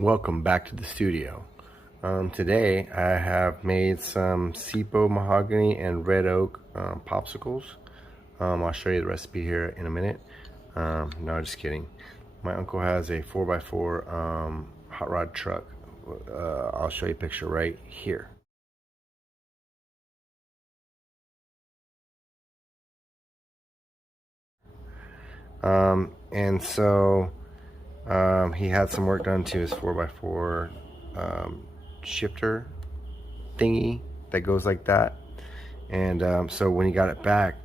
Welcome back to the studio. Today I have made some Cipo Mahogany and red oak popsicles. I'll show you the recipe here in a minute. No, just kidding. My uncle has a 4x4 hot rod truck. I'll show you a picture right here. And so he had some work done to his 4x4 shifter thingy that goes like that. And so when he got it back,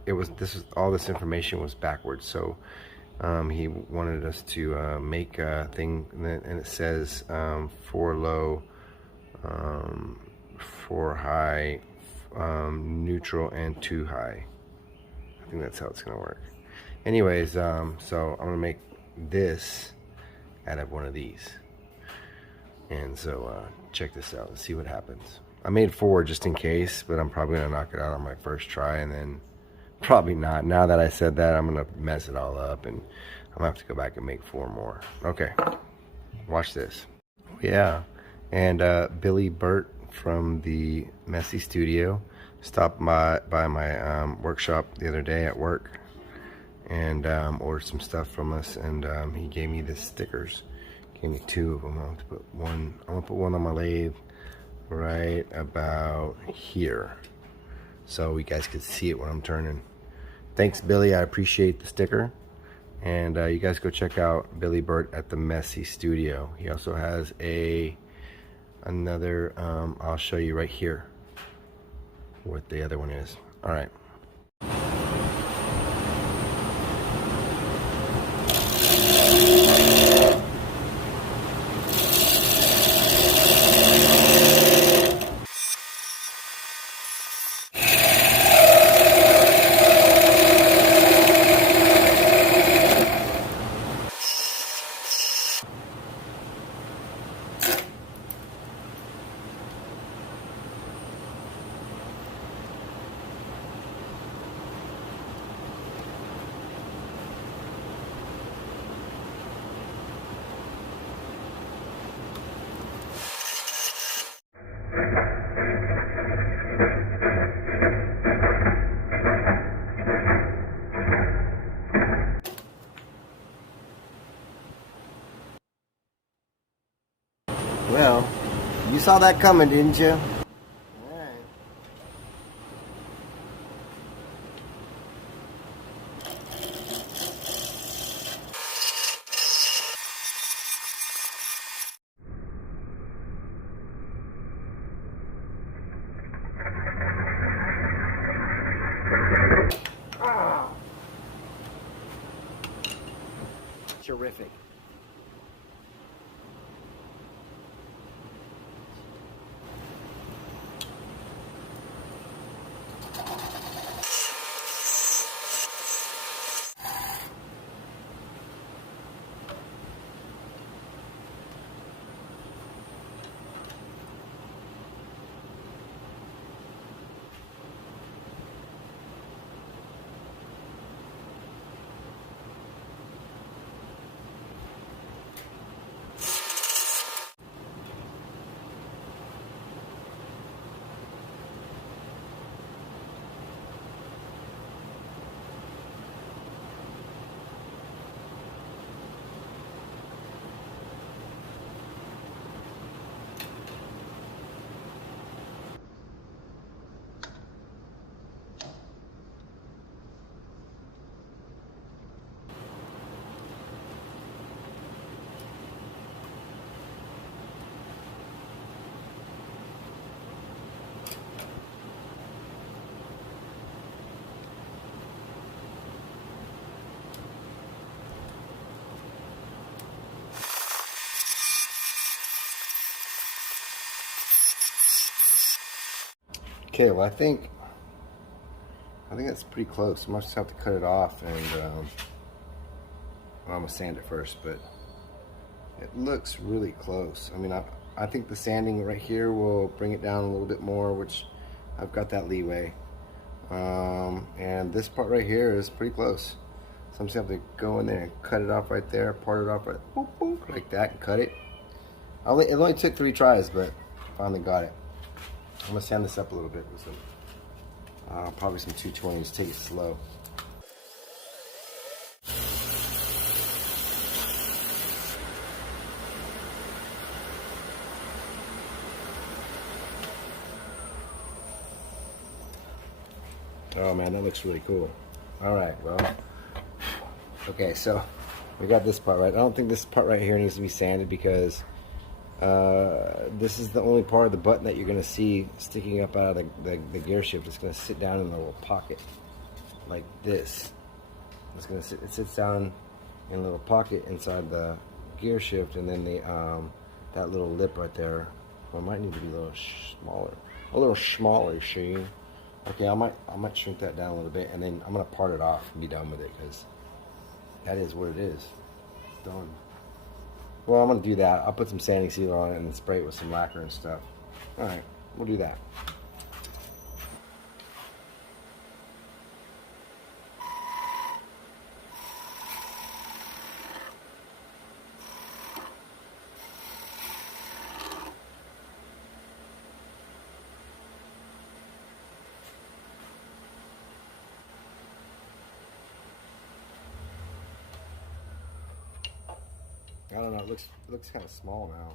all this information was backwards. So he wanted us to make a thing, and it says 4 low, 4 high, neutral, and 2 high. I think that's how it's gonna work. Anyways, so I'm gonna make this out of one of these, and so check this out and see what happens. I made 4 just in case, but I'm probably gonna knock it out on my first try, and then probably not. Now that I said that, I'm gonna mess it all up, and I'm gonna have to go back and make 4 more. Okay, watch this. Yeah, and Billy Burt from the Messy Studio stopped by my workshop the other day at work, and ordered some stuff from us, and he gave me the stickers. Gave me 2 of them. I'm gonna put one on my lathe right about here, so you guys can see it when I'm turning. Thanks, Billy. I appreciate the sticker. And you guys go check out Billy Burt at the Messy Studio. He also has another. I'll show you right here what the other one is. All right. Well, you saw that coming, didn't you? Alright. Ah. Terrific. Okay, well, I think that's pretty close. I might just have to cut it off, and well, I'm gonna sand it first, but it looks really close. I mean, I think the sanding right here will bring it down a little bit more, which I've got that leeway. And this part right here is pretty close. So I'm just gonna have to go in there and cut it off right there, part it off right, boop, boop, like that, and cut it. It only took 3 tries, but finally got it. I'm gonna sand this up a little bit with some, probably some 220s. Take it slow. Oh man, that looks really cool. All right, well, okay, so we got this part right. I don't think this part right here needs to be sanded because this is the only part of the button that you're going to see sticking up out of the gear shift. It's going to sit down in a little pocket like this. It's going to sit. It sits down in a little pocket inside the gear shift, and then that little lip right there. Well, it might need to be a little smaller. See? Okay, I might shrink that down a little bit, and then I'm gonna part it off and be done with it because that is what it is. It's done. Well, I'm gonna do that. I'll put some sanding sealer on it and then spray it with some lacquer and stuff. All right, we'll do that. I don't know. It looks kind of small now.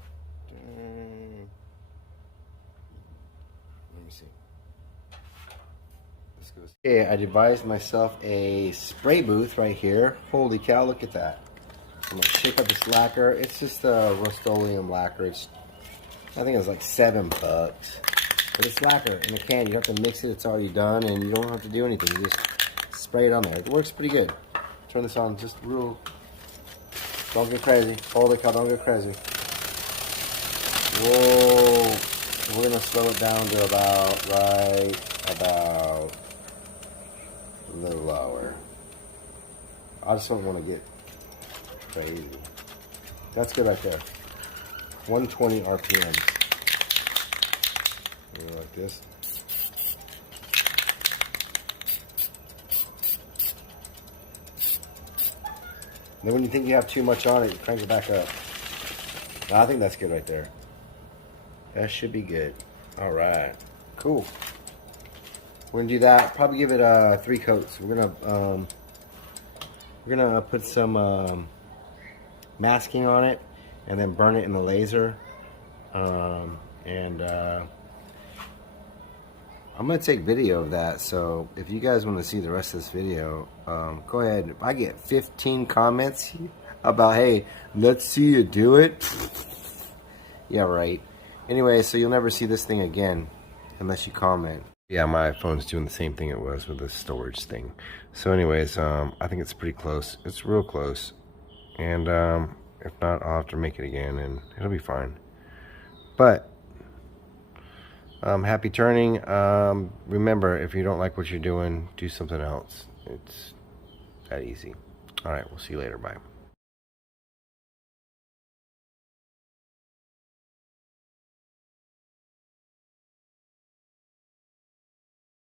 Let me see. This goes. Okay, I devised myself a spray booth right here. Holy cow! Look at that. I'm gonna shake up this lacquer. It's just a Rust-Oleum lacquer. I think it was like $7, but it's lacquer in a can. You have to mix it. It's already done, and you don't have to do anything. You just spray it on there. It works pretty good. Turn this on just real. Don't get crazy. Holy cow, don't get crazy. Whoa. We're going to slow it down to about a little lower. I just don't want to get crazy. That's good right there. 120 RPM. Like this. Then when you think you have too much on it, you crank it back up. I think that's good right there. That should be good. All right, cool. We're gonna do that. Probably give it 3 coats. We're gonna put some masking on it, and then burn it in the laser. I'm gonna take video of that, so if you guys want to see the rest of this video, go ahead. If I get 15 comments about, hey, let's see you do it, yeah, right. Anyway, so you'll never see this thing again unless you comment. Yeah, my iPhone's doing the same thing it was with the storage thing. So anyways, I think it's pretty close. It's real close, and if not, I'll have to make it again, and it'll be fine. But happy turning. Remember, if you don't like what you're doing, do something else. It's that easy. All right, we'll see you later. Bye.